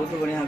बहुत बढ़िया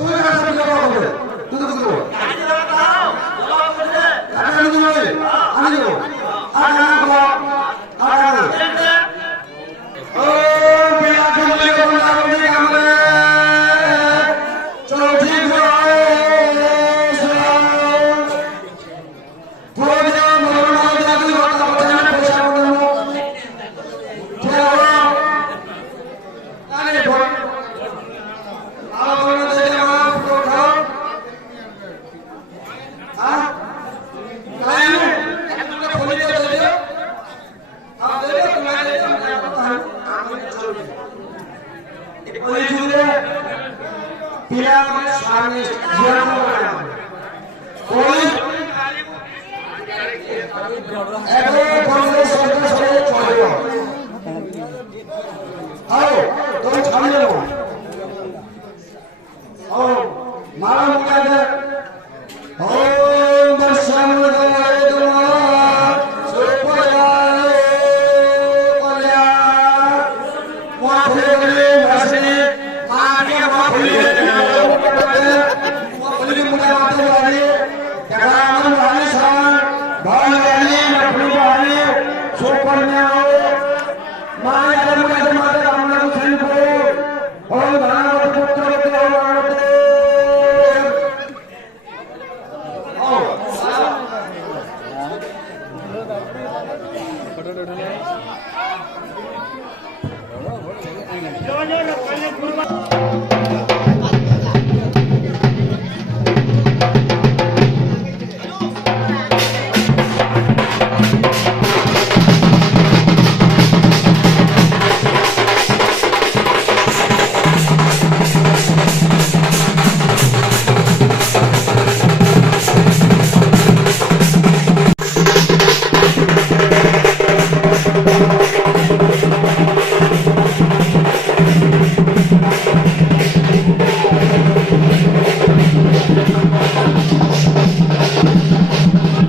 তুমি কাছে জমা হবে তুই তো করো আনি দাও দাও জবাব করছে আরে তুমি আমি দেব আর না আর ও বিয়া তুমি কোনা বলি আমরে চলো ঠিক আছে পুরো দিন মরনা জাদু কথা বলে না পয়সা বলবো ঠিক আছে আরে বল আলো দে আমার কথা হ্যাঁ কাই একটু বলি দে आप दे दो तुम्हारे लिए मैं पता है आंखों में चल रही कोई जुड़े पिया में स्वामी जीवन को बनाया कोई ऐसे बोलने से छोड़ो आओ तुम सामने लो आओ मारा मुझे दे ओम बरसाम लगाए तुम्हारा सुपया जो जो पहले गुरु